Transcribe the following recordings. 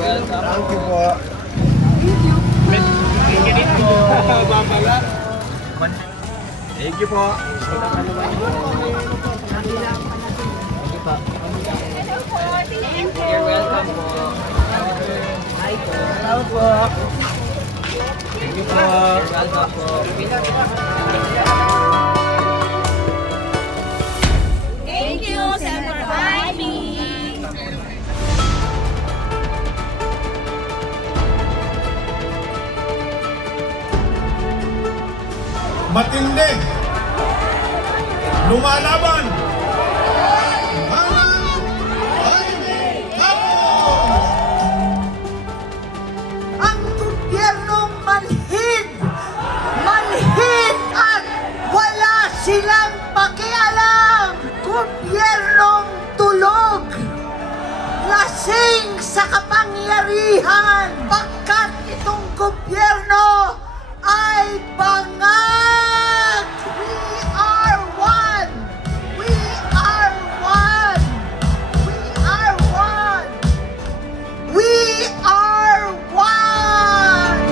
Thank you po. Thank you po. You're welcome po. Hi po. Hello po. Thank you po. You're welcome po. Thank you, Sir, for having me. Matindi, lumalaban, hanang ay tapos. Ang gobyernong manhid at wala silang pakialam. Gobyernong tulog, lasing sa kapangyarihan, pagkat itong gobyerno ay bangag. We are one. We are one. We are one. We are one.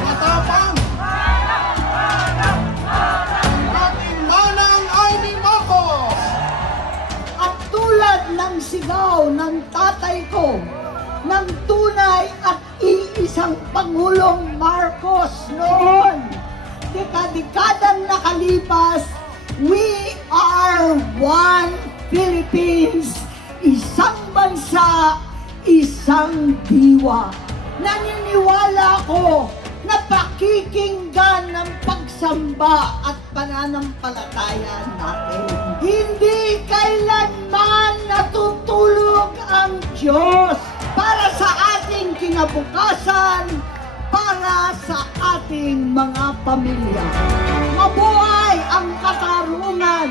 Matapang, ating manang ay ni Marcos. At tulad ng sigaw ng tatay ko, ng tunay at iisang Pangulong Marcos noon, dekadang nakalipas, we are one Philippines, isang bansa, isang diwa. Naniniwala ko na pakikinggan ng pagsamba at pananampalataya natin. Hindi kailanman natutulog ang Diyos para sa ating kinabukasan, para sa ating mga pamilya. Mabuhay ang katarungan,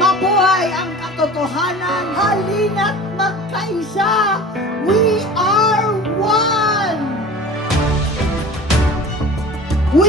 mabuhay ang katotohanan, halina't magkaisa. We are one. We